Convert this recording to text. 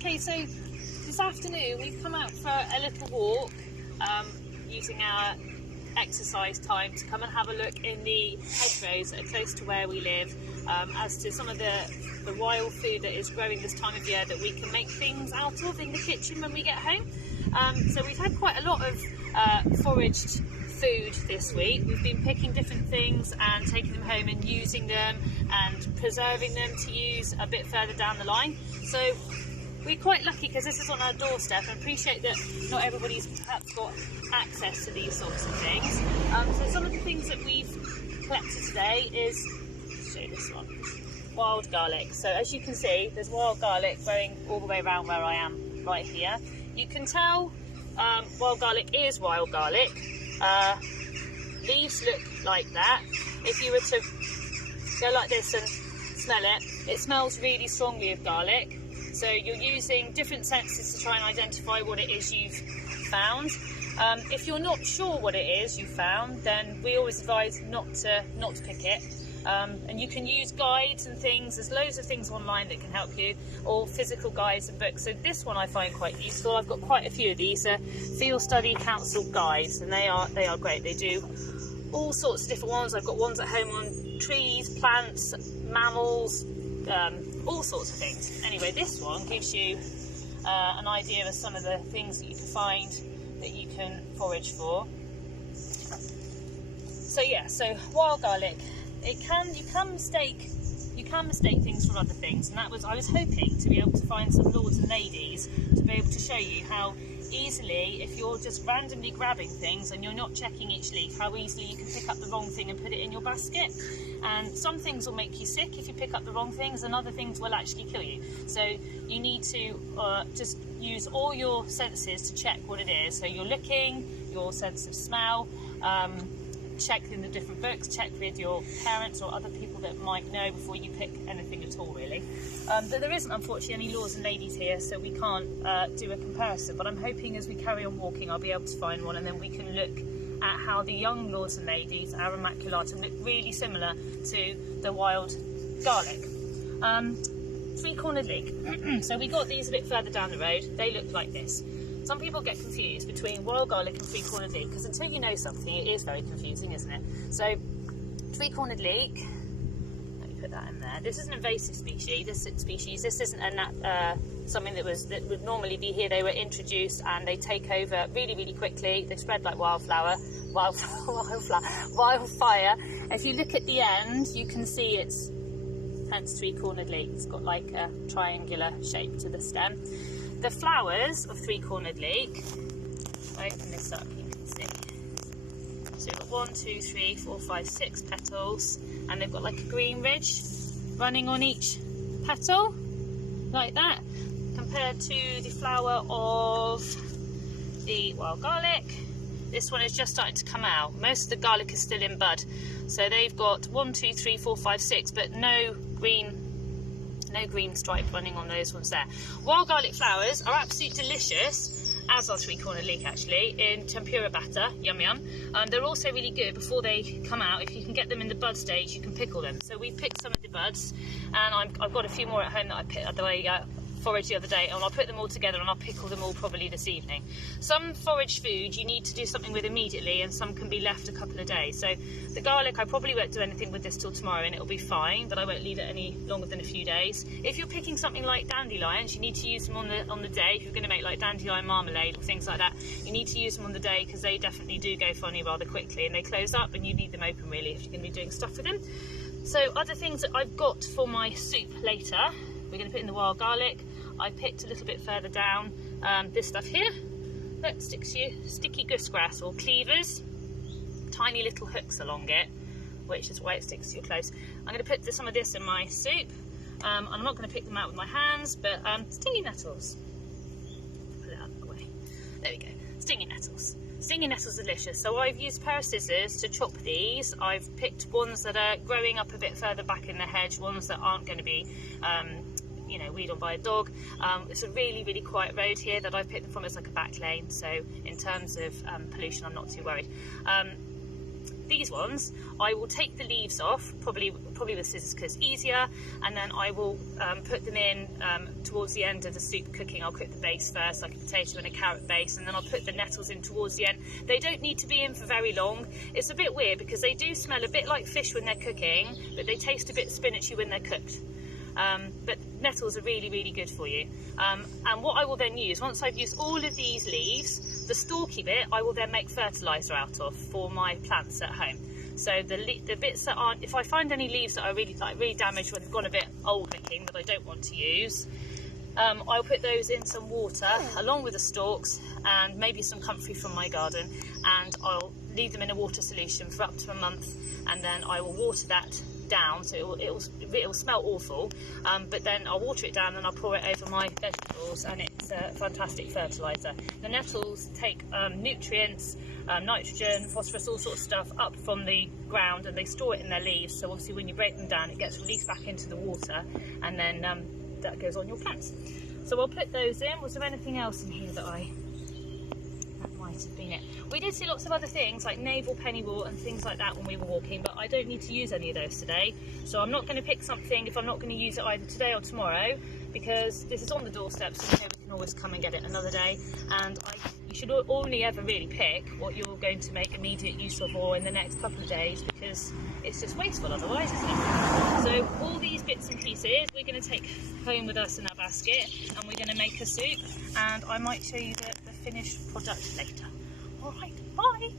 Okay, so this afternoon we've come out for a little walk using our exercise time to come and have a look in the hedgerows that are close to where we live as to some of the wild food that is growing this time of year that we can make things out of in the kitchen when we get home. So we've had quite a lot of foraged food this week. We've been picking different things and taking them home and using them and preserving them to use a bit further down the line. So we're quite lucky because this is on our doorstep. I appreciate that not everybody's perhaps got access to these sorts of things. So some of the things that we've collected today is, let's show this one, wild garlic. So as you can see, there's wild garlic growing all the way around where I am right here. You can tell wild garlic is wild garlic. Leaves look like that. If you were to go like this and smell it, it smells really strongly of garlic. So you're using different senses to try and identify what it is you've found. If you're not sure what it is you found, then we always advise not to pick it. And you can use guides and things. There's loads of things online that can help you, or physical guides and books. So this one I find quite useful. I've got quite a few of these. Field Study Council guides, and they are great. They do all sorts of different ones. I've got ones at home on trees, plants, mammals, all sorts of things. Anyway, this one gives you an idea of some of the things that you can find that you can forage for. So yeah, so wild garlic. You can mistake things for other things, and I was hoping to be able to find some lords and ladies to be able to show you how easily, if you're just randomly grabbing things and you're not checking each leaf, how easily you can pick up the wrong thing and put it in your basket. And some things will make you sick if you pick up the wrong things, and other things will actually kill you. So you need to just use all your senses to check what it is. So you're looking, your sense of smell, check in the different books, check with your parents or other people that might know before you pick anything at all, really. But there isn't, unfortunately, any lords and ladies here, so we can't do a comparison. But I'm hoping as we carry on walking, I'll be able to find one, and then we can look at how the young lords and ladies, our immaculatum, look really similar to the wild garlic. Three-cornered leek. So we got these a bit further down the road. They look like this. Some people get confused between wild garlic and three-cornered leek, because until you know something, it is very confusing, isn't it? So, three-cornered leek, let me put that in there. This is an invasive species. This isn't something that would normally be here. They were introduced and they take over really, really quickly. They spread like wildfire. If you look at the end, you can see it's hence three-cornered leek. It's got like a triangular shape to the stem. The flowers of three-cornered leek, I'll open this up, you can see. So you've got 1, 2, 3, 4, 5, 6 petals, and they've got like a green ridge running on each petal, like that, compared to the flower of the wild garlic. This one is just starting to come out. Most of the garlic is still in bud. So they've got 1, 2, 3, 4, 5, 6, but no green stripe running on those ones there. Wild garlic flowers are absolutely delicious, as are three-cornered leek actually, in tempura batter, yum yum. They're also really good before they come out. If you can get them in the bud stage, you can pickle them. So we picked some of the buds, and I've got a few more at home that I foraged the other day, and I'll put them all together and I'll pickle them all probably this evening. Some forage food you need to do something with immediately, and some can be left a couple of days. So the garlic, I probably won't do anything with this till tomorrow and it'll be fine, but I won't leave it any longer than a few days. If you're picking something like dandelions, you need to use them on the day. If you're going to make like dandelion marmalade or things like that, you need to use them on the day, because they definitely do go funny rather quickly and they close up, and you need them open really if you're going to be doing stuff with them. So other things that I've got for my soup later, we're going to put in the wild garlic. I picked a little bit further down this stuff here that sticks you, sticky goosegrass or cleavers, tiny little hooks along it, which is why it sticks to your clothes. I'm going to put some of this in my soup. I'm not going to pick them out with my hands, but stinging nettles. Pull it out of the way. There we go. Stinging nettles. Stinging nettles are delicious. So I've used a pair of scissors to chop these. I've picked ones that are growing up a bit further back in the hedge, ones that aren't going to be weed on by a dog. It's a really, really quiet road here that I've picked them from. It's like a back lane, so in terms of pollution, I'm not too worried. these ones, I will take the leaves off, probably with scissors because it's easier, and then I will put them in towards the end of the soup cooking. I'll cook the base first, like a potato and a carrot base, and then I'll put the nettles in towards the end. They don't need to be in for very long. It's a bit weird because they do smell a bit like fish when they're cooking, but they taste a bit spinachy when they're cooked. But nettles are really, really good for you. And what I will then use, once I've used all of these leaves, the stalky bit I will then make fertiliser out of for my plants at home. So the bits that aren't, if I find any leaves that are really damaged when they've gone a bit old looking that I don't want to use, I'll put those in some water along with the stalks and maybe some comfrey from my garden, and I'll leave them in a water solution for up to a month, and then I will water that down, so it'll smell awful, but then I'll water it down and I'll pour it over my vegetables, and it's a fantastic fertiliser. The nettles take nutrients, nitrogen, phosphorus, all sorts of stuff up from the ground, and they store it in their leaves, so obviously when you break them down it gets released back into the water, and then that goes on your plants. So I'll put those in. Was there anything else in here that might have been it? We did see lots of other things like navel pennywort and things like that when we were walking, but I don't need to use any of those today, so I'm not going to pick something if I'm not going to use it either today or tomorrow, because this is on the doorstep, so we can always come and get it another day, and you should only ever really pick what you're going to make immediate use of or in the next couple of days, because it's just wasteful otherwise, isn't it? So all these bits and pieces we're going to take home with us in our basket, and we're going to make a soup, and I might show you the finished product later. Alright, bye!